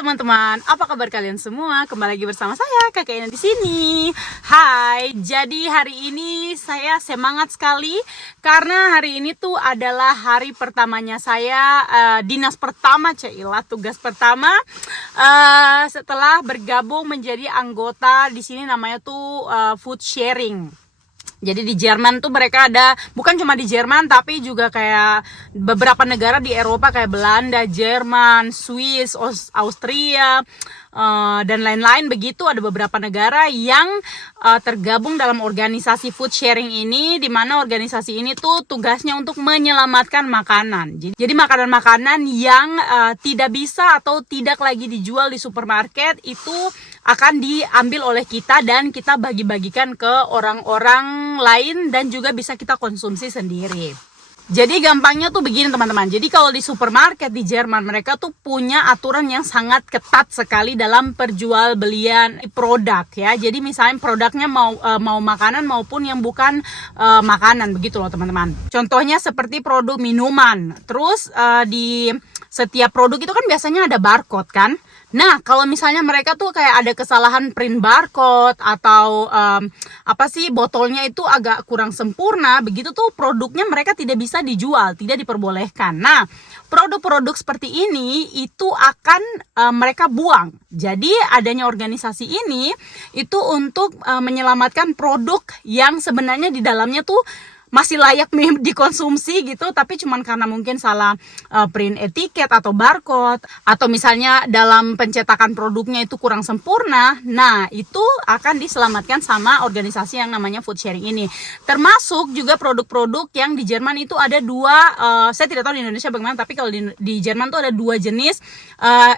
teman-teman, apa kabar kalian semua? Kembali lagi bersama saya, Kakak Ina di sini. Hai, jadi hari ini saya semangat sekali karena hari ini tuh adalah hari pertamanya saya dinas pertama, tugas pertama setelah bergabung menjadi anggota di sini namanya tuh food sharing. Jadi di Jerman tuh mereka ada, bukan cuma di Jerman tapi juga kayak beberapa negara di Eropa kayak Belanda, Jerman, Swiss, Austria, dan lain-lain begitu. Ada beberapa negara yang tergabung dalam organisasi food sharing ini, di mana organisasi ini tuh tugasnya untuk menyelamatkan makanan. Jadi makanan-makanan yang tidak bisa atau tidak lagi dijual di supermarket itu akan diambil oleh kita dan kita bagi-bagikan ke orang-orang lain dan juga bisa kita konsumsi sendiri. Jadi gampangnya tuh begini teman-teman. Jadi kalau di supermarket di Jerman mereka tuh punya aturan yang sangat ketat sekali dalam perjualbelian produk ya. Jadi misalnya produknya mau makanan maupun yang bukan makanan begitu loh teman-teman. Contohnya seperti produk minuman. Terus di setiap produk itu kan biasanya ada barcode kan. Nah, kalau misalnya mereka tuh kayak ada kesalahan print barcode atau botolnya itu agak kurang sempurna, begitu tuh produknya mereka tidak bisa dijual, tidak diperbolehkan. Nah, produk-produk seperti ini itu akan mereka buang. Jadi adanya organisasi ini itu untuk menyelamatkan produk yang sebenarnya di dalamnya tuh masih layak dikonsumsi gitu, tapi cuman karena mungkin salah print etiket atau barcode, atau misalnya dalam pencetakan produknya itu kurang sempurna. Nah, itu akan diselamatkan sama organisasi yang namanya food sharing ini. Termasuk juga produk-produk yang di Jerman itu ada dua, saya tidak tahu di Indonesia bagaimana, tapi kalau di Jerman tuh ada dua jenis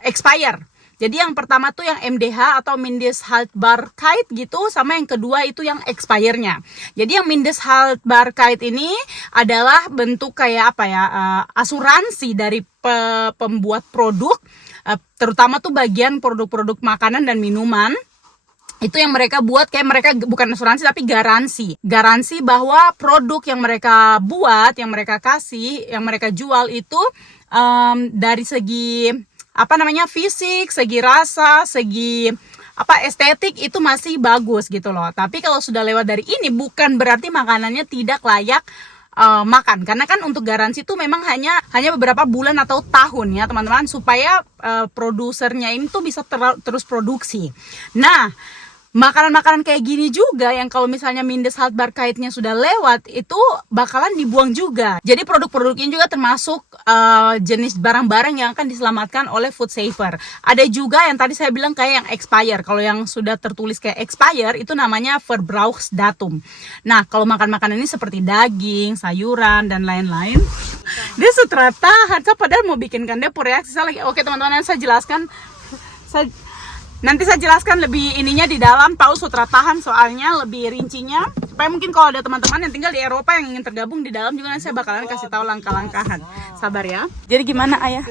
expire. Jadi yang pertama tuh yang MDH atau Mindesthaltbarkeit gitu, sama yang kedua itu yang expire-nya. Jadi yang Mindesthaltbarkeit ini adalah bentuk kayak asuransi dari pembuat produk, terutama tuh bagian produk-produk makanan dan minuman. Itu yang mereka buat, kayak mereka bukan asuransi tapi garansi bahwa produk yang mereka buat, yang mereka kasih, yang mereka jual itu dari segi fisik, segi rasa, segi estetik itu masih bagus gitu loh. Tapi kalau sudah lewat dari ini bukan berarti makanannya tidak layak makan, karena kan untuk garansi itu memang hanya beberapa bulan atau tahun ya teman-teman, supaya produsernya ini tuh bisa terus produksi. Nah, makanan-makanan kayak gini juga yang kalau misalnya Mindesthaltbarkeit-nya sudah lewat itu bakalan dibuang juga. Jadi produk-produk ini juga termasuk jenis barang-barang yang akan diselamatkan oleh food saver. Ada juga yang tadi saya bilang kayak yang expire. Kalau yang sudah tertulis kayak expire itu namanya Verbrauchsdatum. Nah, kalau makan-makanan ini seperti daging, sayuran dan lain-lain, dia sutrata padahal mau bikinkan dia reaksi lagi. Oke teman-teman, saya jelaskan. Nanti saya jelaskan lebih ininya di dalam Paul Sutratahan, soalnya lebih rincinya, supaya mungkin kalau ada teman-teman yang tinggal di Eropa yang ingin tergabung di dalam juga, nanti saya bakalan kasih tahu langkah-langkahan. Sabar ya. Jadi gimana ayah?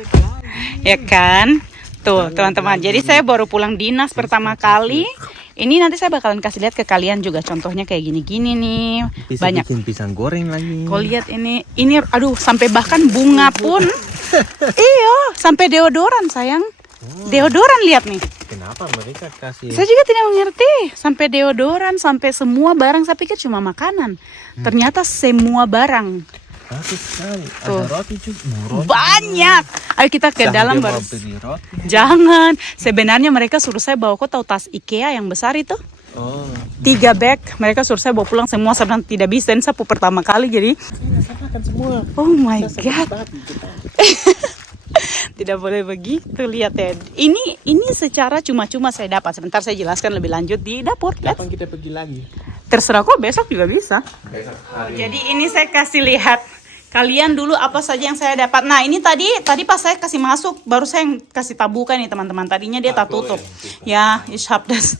Ya kan? Tuh teman-teman, jadi saya baru pulang dinas pertama kali. Ini nanti saya bakalan kasih lihat ke kalian juga contohnya kayak gini-gini nih. Bisa banyak bikin pisang goreng lagi. Kau lihat ini aduh, sampai bahkan bunga pun. Iya, sampai deodoran sayang. Deodoran lihat nih. Kenapa mereka kasih? Saya juga tidak mengerti. Sampai deodoran, sampai semua barang. Saya pikir cuma makanan. Ternyata semua barang. Bagus sekali. Tuh. Ada roti juga. Banyak. Ayo kita ke dalam baru. Jangan. Sebenarnya mereka suruh saya bawa, kok tahu tas IKEA yang besar itu? Oh. 3 bag. Mereka suruh saya bawa pulang semua. Saya bilang tidak bisa. Ini sapu pertama kali jadi. Saya makan semua. Oh my god. Tidak boleh begitu, lihat ya. Ini secara cuma-cuma saya dapat. Sebentar saya jelaskan lebih lanjut di dapur. Kapan kita pergi lagi? Terserah kok, besok juga bisa. Besok hari. Jadi ini saya kasih lihat kalian dulu apa saja yang saya dapat. Nah, ini tadi pas saya kasih masuk baru saya kasih tabukan nih teman-teman. Tadinya dia tak tutup. Ya, ich hab das.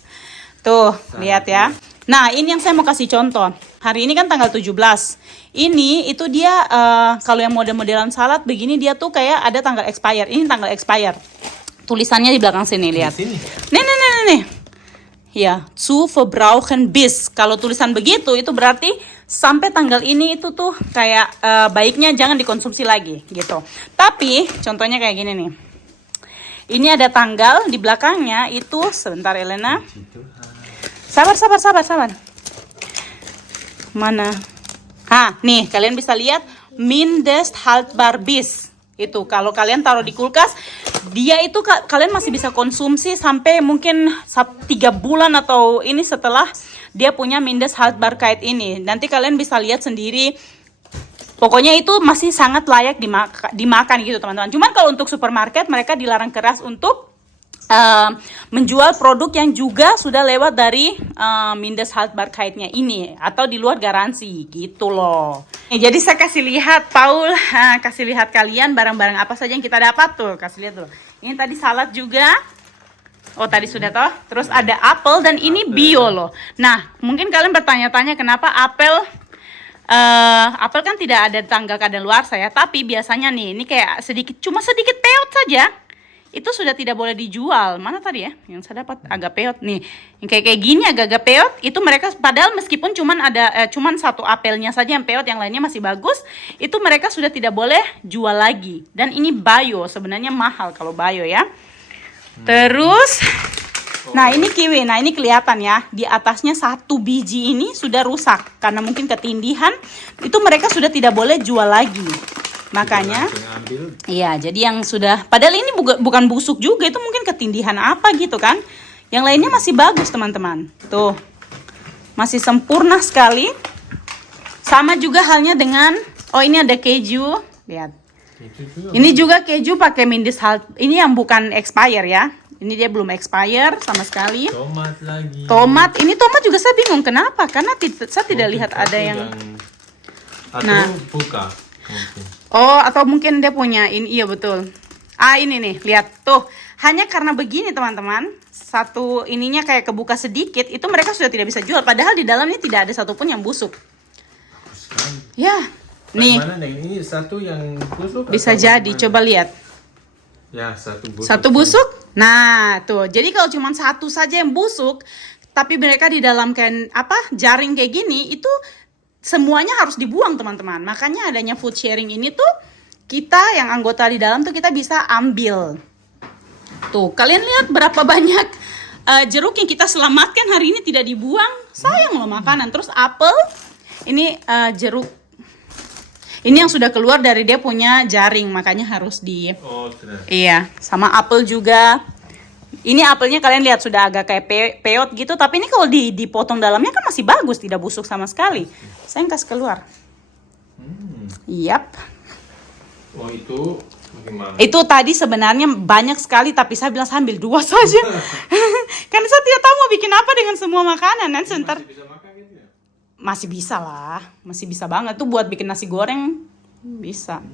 Tuh, lihat ya. Nah, ini yang saya mau kasih contoh. Hari ini kan tanggal 17. Ini itu dia kalau yang model-modelan salad begini dia tuh kayak ada tanggal expire. Ini tanggal expire. Tulisannya di belakang sini, lihat. Nih. Ya, zu verbrauchen bis. Kalau tulisan begitu itu berarti sampai tanggal ini itu tuh kayak baiknya jangan dikonsumsi lagi gitu. Tapi contohnya kayak gini nih. Ini ada tanggal di belakangnya itu. Sebentar Elena. Puji Tuhan. Sabar. Mana? Nih kalian bisa lihat Mindesthaltbar bis. Itu kalau kalian taruh di kulkas, dia itu kalian masih bisa konsumsi sampai mungkin 3 bulan atau ini setelah dia punya Mindesthaltbarkeit ini. Nanti kalian bisa lihat sendiri. Pokoknya itu masih sangat layak dimakan gitu teman-teman. Cuman kalau untuk supermarket mereka dilarang keras untuk menjual produk yang juga sudah lewat dari Mindesthaltbarkeitnya ini atau di luar garansi gitu loh. Jadi saya kasih lihat Paul, kasih lihat kalian barang-barang apa saja yang kita dapat tuh, kasih lihat tuh. Ini tadi salad juga. Oh tadi sudah toh. Terus ada apel dan ini bio loh. Nah mungkin kalian bertanya-tanya kenapa apel kan tidak ada tanggal kadaluarsa ya, tapi biasanya nih ini kayak cuma sedikit peot saja. Itu sudah tidak boleh dijual. Mana tadi ya? Yang saya dapat agak peot nih. Yang kayak gini agak-agak peot, itu mereka padahal meskipun cuman satu apelnya saja yang peot, yang lainnya masih bagus, itu mereka sudah tidak boleh jual lagi. Dan ini bio, sebenarnya mahal kalau bio ya. Terus nah ini kiwi. Nah ini kelihatan ya, di atasnya 1 biji ini sudah rusak karena mungkin ketindihan. Itu mereka sudah tidak boleh jual lagi. Makanya, iya, jadi yang sudah, padahal ini bukan busuk juga, itu mungkin ketindihan apa gitu kan. Yang lainnya masih bagus teman-teman. Tuh, masih sempurna sekali. Sama juga halnya dengan, oh ini ada keju, lihat. Ini juga keju pakai Mindesthalt, ini yang bukan expire ya. Ini dia belum expire sama sekali. Tomat lagi. Ini tomat juga saya bingung kenapa, karena saya tidak lihat ada yang... Atau buka mungkin. Oh, atau mungkin dia punya ini, iya betul. Ini nih, lihat tuh. Hanya karena begini teman-teman, satu ininya kayak kebuka sedikit, itu mereka sudah tidak bisa jual. Padahal di dalamnya tidak ada satupun yang busuk. Ya, nih. Mana nih? Ini satu yang busuk? Bisa jadi, coba lihat. Ya, satu busuk. Satu busuk? Nah, tuh. Jadi kalau cuma satu saja yang busuk, tapi mereka di dalam kayak jaring kayak gini, itu semuanya harus dibuang teman-teman. Makanya adanya food sharing ini tuh kita yang anggota di dalam tuh kita bisa ambil. Tuh kalian lihat berapa banyak jeruk yang kita selamatkan hari ini tidak dibuang. Sayang loh makanan. Terus apel ini jeruk. Ini yang sudah keluar dari dia punya jaring, makanya harus di. Oh, terus. Iya, sama apel juga. Ini apelnya kalian lihat sudah agak kayak peot gitu, tapi ini kalau dipotong dalamnya kan masih bagus, tidak busuk sama sekali. Saya kasih keluar. Yap. Oh itu bagaimana? Itu tadi sebenarnya banyak sekali, tapi saya bilang saya ambil 2 saja. Karena saya tidak tahu mau bikin apa dengan semua makanan. Nanti sebentar. Masih bisa makan gitu ya? Masih bisa lah, masih bisa banget tuh buat bikin nasi goreng bisa.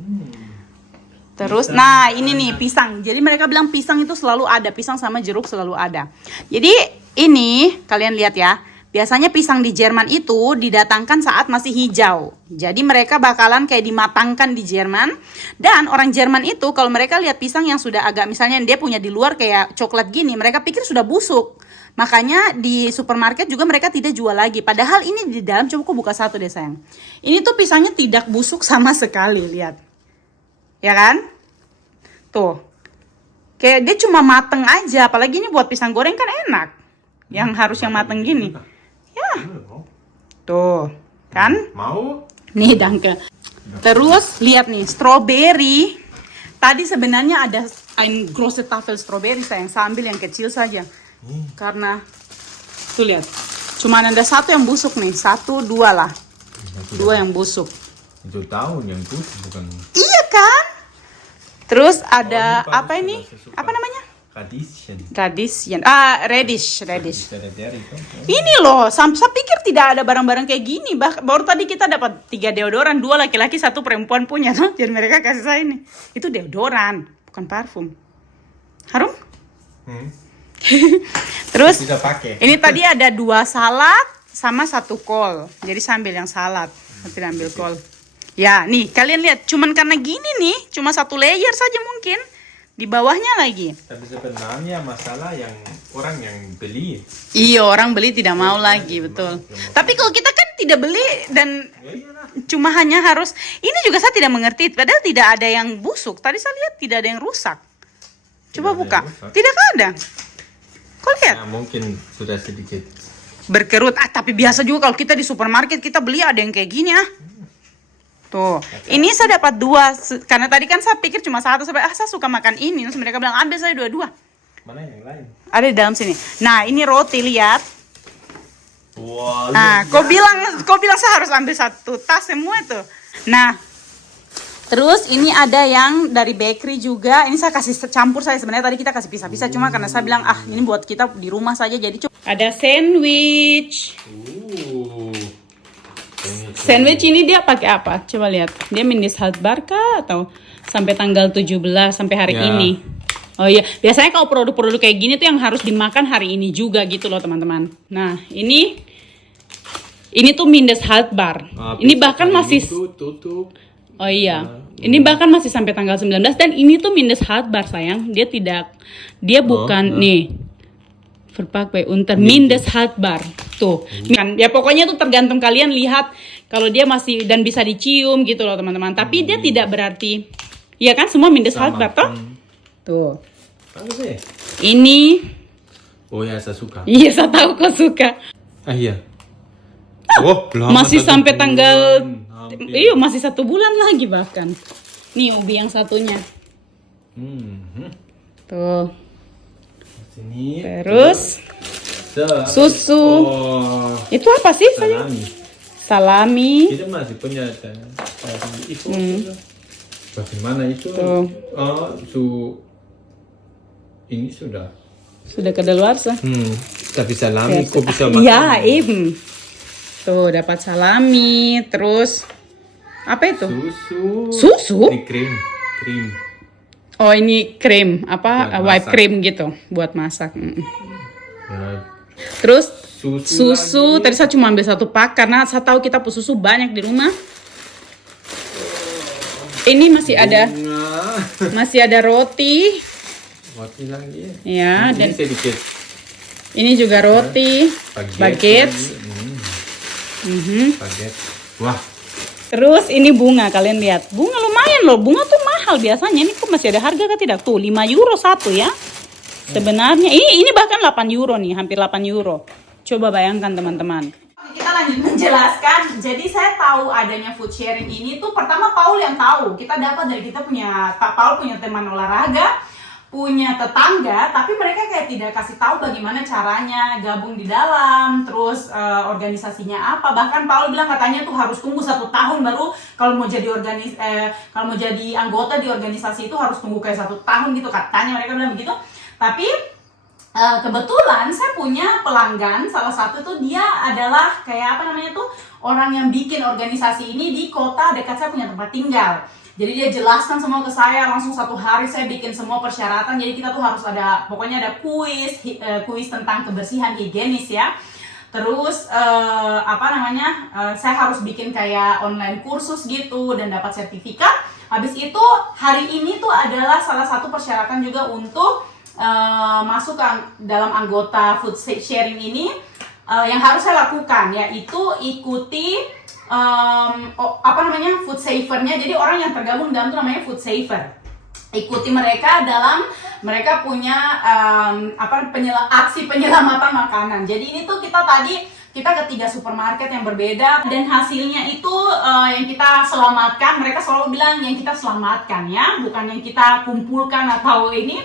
Terus, nah ini nih pisang. Jadi mereka bilang pisang itu selalu ada, pisang sama jeruk selalu ada. Jadi ini kalian lihat ya, biasanya pisang di Jerman itu didatangkan saat masih hijau. Jadi mereka bakalan kayak dimatangkan di Jerman. Dan orang Jerman itu kalau mereka lihat pisang yang sudah agak, misalnya dia punya di luar kayak coklat gini, mereka pikir sudah busuk. Makanya di supermarket juga mereka tidak jual lagi. Padahal ini di dalam, coba aku buka satu deh sayang. Ini tuh pisangnya tidak busuk sama sekali, lihat. Ya kan? Tuh. Kayak dia cuma mateng aja. Apalagi ini buat pisang goreng kan enak. Yang harus yang mateng gini. Ya. Tuh. Kan? Mau? Nih Danke. Terus lihat nih, strawberry. Tadi sebenarnya ada ein große Tafel strawberry sayang. Saya ambil yang kecil saja. Karena tuh lihat. Cuma ada 1 yang busuk nih. 1, 2 lah. 2 yang busuk. Itu tahun yang busuk bukan. Iya kan? Terus ada ini bagus apa ini? juga, saya suka. Apa namanya? Radisschen. Radish. Dari itu. Ini loh, saya pikir tidak ada barang-barang kayak gini. Baru tadi kita dapat 3 deodoran, 2 laki-laki, 1 perempuan punya tuh. Jadi mereka kasih saya ini. Itu deodoran, bukan parfum. Harum? Terus Tidak pakai. ini tadi ada 2 salad sama 1 kol. Jadi sambil yang salad, tidak ambil kol. Ya, nih kalian lihat, cuman karena gini nih, cuma 1 layer saja mungkin. Di bawahnya lagi. Tapi sebenarnya masalah yang orang yang beli. Iya, orang beli tidak mau lagi, betul. Tapi kalau kita kan tidak beli dan cuma hanya harus, ini juga saya tidak mengerti, padahal tidak ada yang busuk. Tadi saya lihat tidak ada yang rusak. Coba Tidak buka. ada ya, Pak. Tidak ada. Kau lihat. Nah, mungkin sudah sedikit. Berkerut. Tapi biasa juga kalau kita di supermarket kita beli ada yang kayak gini ah. Tuh, ini saya dapat 2 karena tadi kan saya pikir cuma 1 sampai saya suka makan ini. Terus mereka bilang ambil saya 2. Mana yang lain? Ada di dalam sini. Nah, ini roti lihat. Wah. Nah, kau bilang saya harus ambil 1 tas semua itu. Nah, terus ini ada yang dari bakery juga. Ini saya kasih campur, saya sebenarnya tadi kita kasih pisah-pisah cuma karena saya bilang ini buat kita di rumah saja jadi cukup. Ada sandwich. Sandwich ini dia pakai apa? Coba lihat. Dia Mindes Health Bar kah atau sampai tanggal 17 sampai hari Ya. ini? Oh iya, biasanya kalau produk-produk kayak gini tuh yang harus dimakan hari ini juga gitu loh teman-teman. Nah, ini tuh Mindes Health Bar. Ini bahkan masih tutup. oh iya. Ini bahkan masih sampai tanggal 19 dan ini tuh Mindes Health Bar sayang. Dia bukan nih. Verpakai unter Mindes Health Bar. Tuh. Kan ya pokoknya tuh tergantung kalian lihat kalau dia masih dan bisa dicium gitu loh teman-teman. Tapi dia tidak berarti ya kan semua Mindes Health Bar toh? Tuh. Bagus ya? Ini Oh ya, saya suka. iya saya tahu kau suka. Iya. Oh, Masih sampai tanggal Hampir. iya masih 1 bulan lagi bahkan. Nih ubi yang satunya. Tuh. Sini. Terus susu. Oh, Itu apa sih sayang? salami. Salami. Kita masih punya itu. Bagaimana itu? Tuh. Oh, ini sudah. Sudah kadaluarsa. Tapi salami kok bisa makan? Iya, tuh dapat salami, terus apa itu? Susu? Ini krim. Oh, ini krim, apa Buat whipped masak. cream gitu buat masak. Ya, Terus susu lagi. tadi saya cuma ambil 1 pak karena saya tahu kita punya susu banyak di rumah. Ini masih ada roti. Roti lagi. Ya, Ini dan sedikit. ini juga roti, baguette. Baguette. Wah, Terus ini bunga, kalian lihat. Bunga lumayan loh, bunga tuh mahal biasanya. Ini kok masih ada harga kan tidak? Tuh 5 euro 1 ya. Sebenarnya ini bahkan 8 euro nih, hampir 8 euro. Coba bayangkan teman-teman. Kita lanjut menjelaskan. Jadi saya tahu adanya food sharing ini tuh pertama Paul yang tahu. Kita dapat dari Paul punya teman olahraga, punya tetangga, tapi mereka kayak tidak kasih tahu bagaimana caranya gabung di dalam, terus organisasinya apa. Bahkan Paul bilang katanya tuh harus tunggu 1 tahun baru kalau mau jadi anggota di organisasi itu harus tunggu kayak 1 tahun gitu katanya, mereka bilang begitu. Tapi kebetulan saya punya pelanggan, salah satu tuh dia adalah kayak apa namanya tuh orang yang bikin organisasi ini di kota dekat saya punya tempat tinggal. Jadi dia jelaskan semua ke saya, langsung 1 hari saya bikin semua persyaratan. Jadi kita tuh harus pokoknya ada kuis tentang kebersihan higienis ya. Terus saya harus bikin kayak online kursus gitu dan dapat sertifikat. Habis itu hari ini tuh adalah salah satu persyaratan juga untuk masuk ke dalam anggota food sharing ini. Yang harus saya lakukan yaitu ikuti food saver-nya. Jadi orang yang tergabung dalam itu namanya food saver. Ikuti mereka mereka punya aksi penyelamatan makanan. Jadi ini tuh kita ke 3 supermarket yang berbeda dan hasilnya itu yang kita selamatkan. Mereka selalu bilang yang kita selamatkan ya, bukan yang kita kumpulkan atau ini.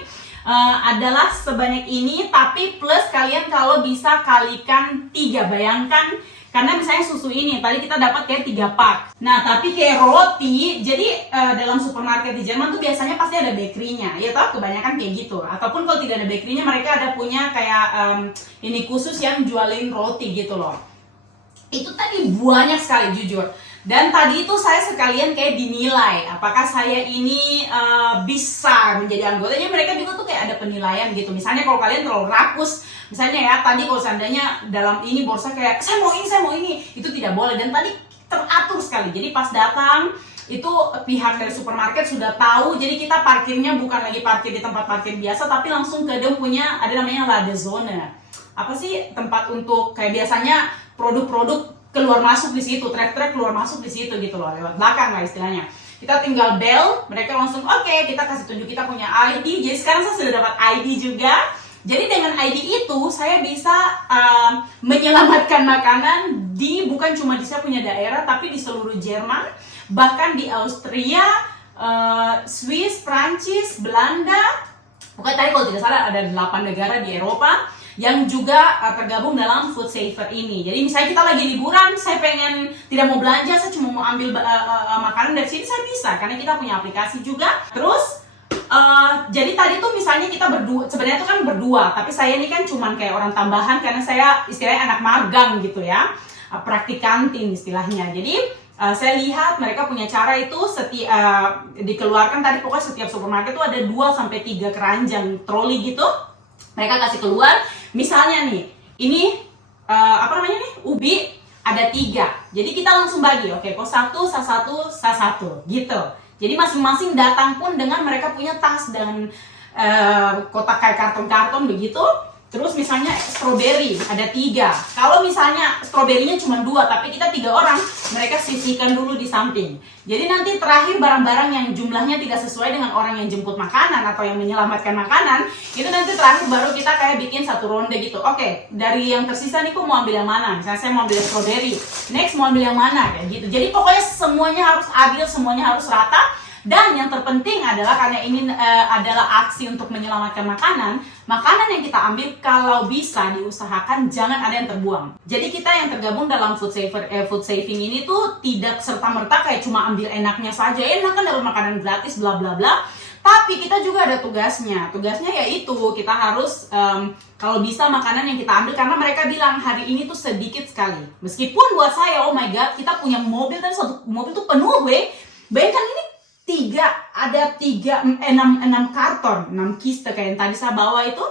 Adalah sebanyak ini, tapi plus kalian kalau bisa kalikan 3, bayangkan. Karena misalnya susu ini, tadi kita dapat kayak 3 pak. Nah, tapi kayak roti, jadi dalam supermarket di Jerman tuh biasanya pasti ada bakery-nya. Ya toh, kebanyakan kayak gitu. Ataupun kalau tidak ada bakery-nya, mereka ada punya kayak ini khusus yang jualin roti gitu loh. Itu tadi banyak sekali jujur. Dan tadi itu saya sekalian kayak dinilai apakah saya ini bisa menjadi anggota. Jadi mereka juga tuh kayak ada penilaian gitu. Misalnya kalau kalian terlalu rakus, misalnya ya tadi kalau seandainya dalam ini borsa kayak saya mau ini, itu tidak boleh. Dan tadi teratur sekali. Jadi pas datang itu pihak dari supermarket sudah tahu. Jadi kita parkirnya bukan lagi parkir di tempat parkir biasa, tapi langsung ke dia punya ada namanya ladezone. Apa sih tempat untuk kayak biasanya produk-produk keluar masuk di situ, truk-truk keluar masuk di situ gitu loh, lewat belakang lah istilahnya. Kita tinggal bell, mereka langsung oke, kita kasih tunjuk kita punya ID. Jadi sekarang saya sudah dapat ID juga. Jadi dengan ID itu saya bisa menyelamatkan makanan bukan cuma di saya punya daerah, tapi di seluruh Jerman, bahkan di Austria, Swiss, Prancis, Belanda. Pokoknya tadi kalau tidak salah ada 8 negara di Eropa yang juga tergabung dalam Food Saver ini. Jadi misalnya kita lagi liburan, saya pengen tidak mau belanja, saya cuma mau ambil makanan dari sini, saya bisa karena kita punya aplikasi juga. Terus jadi tadi tuh misalnya kita berdua, sebenarnya itu kan berdua, tapi saya ini kan cuman kayak orang tambahan karena saya istilahnya anak magang gitu ya, praktikantin istilahnya. Jadi saya lihat mereka punya cara itu dikeluarkan tadi, pokoknya setiap supermarket tuh ada 2-3 keranjang troli gitu. Mereka kasih keluar, misalnya nih, ini apa namanya nih, ubi ada 3. Jadi kita langsung bagi, oke, kok 1, sa 1 gitu. Jadi masing-masing datang pun dengan mereka punya tas dan kotak kayak karton-karton begitu. Terus misalnya stroberi ada 3. Kalau misalnya stroberinya cuma 2, tapi kita 3 orang, mereka sisihkan dulu di samping. Jadi nanti terakhir barang-barang yang jumlahnya tidak sesuai dengan orang yang jemput makanan atau yang menyelamatkan makanan, itu nanti terakhir baru kita kayak bikin satu ronde gitu. Oke, dari yang tersisa nih, kok mau ambil yang mana? Misalnya saya mau ambil stroberi, next mau ambil yang mana? Kayak gitu. Jadi pokoknya semuanya harus adil, semuanya harus rata. Dan yang terpenting adalah karena ini adalah aksi untuk menyelamatkan makanan yang kita ambil kalau bisa diusahakan jangan ada yang terbuang. Jadi kita yang tergabung dalam food saving ini tuh tidak serta-merta kayak cuma ambil enaknya saja, enak kan dapat makanan gratis bla bla bla. Tapi kita juga ada tugasnya. Tugasnya yaitu kita harus kalau bisa makanan yang kita ambil, karena mereka bilang hari ini tuh sedikit sekali. Meskipun buat saya, oh my god, kita punya mobil dan satu mobil tuh penuh bayangkan ini 6 karton, 6 kiste kayak yang tadi saya bawa itu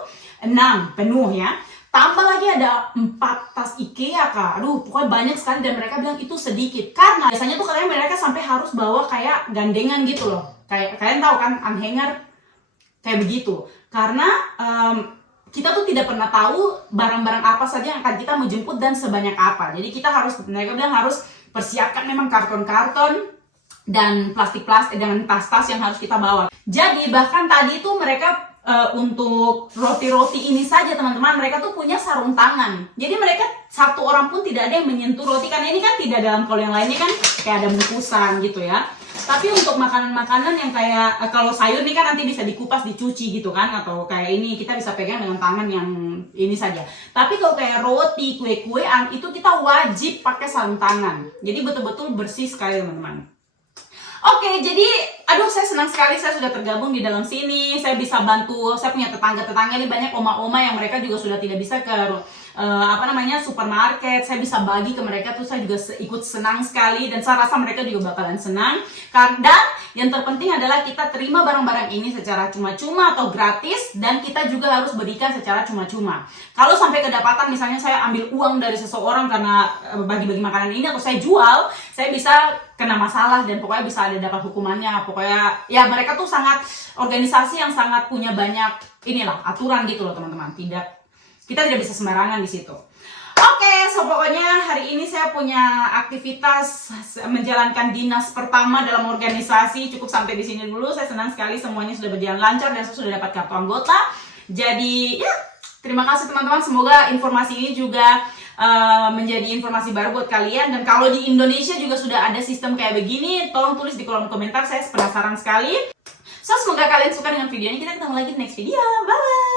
6 penuh ya. Tambah lagi ada 4 tas IKEA kak. Aduh, pokoknya banyak sekali dan mereka bilang itu sedikit. Karena biasanya tuh katanya mereka sampai harus bawa kayak gandengan gitu loh. Kayak kalian tahu kan, anhanger kayak begitu. Karena kita tuh tidak pernah tahu barang-barang apa saja yang akan kita mau jemput dan sebanyak apa. Jadi kita harus, mereka bilang harus persiapkan memang karton-karton dan plastik-plastik dengan tas-tas yang harus kita bawa. Jadi bahkan tadi itu mereka untuk roti-roti ini saja teman-teman, mereka tuh punya sarung tangan. Jadi mereka satu orang pun tidak ada yang menyentuh roti, karena ini kan tidak dalam, kalau yang lainnya kan kayak ada bungkusan gitu ya. Tapi untuk makanan-makanan yang kayak kalau sayur nih kan nanti bisa dikupas, dicuci gitu kan, atau kayak ini kita bisa pegang dengan tangan yang ini saja. Tapi kalau kayak roti, kue-kuean itu kita wajib pakai sarung tangan. Jadi betul-betul bersih sekali teman-teman. Oke, jadi aduh saya senang sekali saya sudah tergabung di dalam sini. Saya bisa bantu, saya punya tetangga-tetangga ini banyak oma-oma yang mereka juga sudah tidak bisa ke supermarket. Saya bisa bagi ke mereka tuh, saya juga ikut senang sekali dan saya rasa mereka juga bakalan senang. Dan yang terpenting adalah kita terima barang-barang ini secara cuma-cuma atau gratis, dan kita juga harus berikan secara cuma-cuma. Kalau sampai kedapatan misalnya saya ambil uang dari seseorang karena bagi-bagi makanan ini atau saya jual, saya bisa kena masalah dan pokoknya bisa ada dapat hukumannya. Pokoknya ya mereka tuh sangat organisasi yang sangat punya banyak inilah aturan gitu loh teman-teman. Kita tidak bisa sembarangan di situ. Oke, so pokoknya hari ini saya punya aktivitas menjalankan dinas pertama dalam organisasi cukup sampai di sini dulu. Saya senang sekali semuanya sudah berjalan lancar dan saya sudah dapat kartu anggota. Jadi ya, terima kasih teman-teman. Semoga informasi ini juga menjadi informasi baru buat kalian. Dan kalau di Indonesia juga sudah ada sistem kayak begini, tolong tulis di kolom komentar, saya penasaran sekali. So semoga kalian suka dengan video ini. Kita ketemu lagi di next video. Bye bye.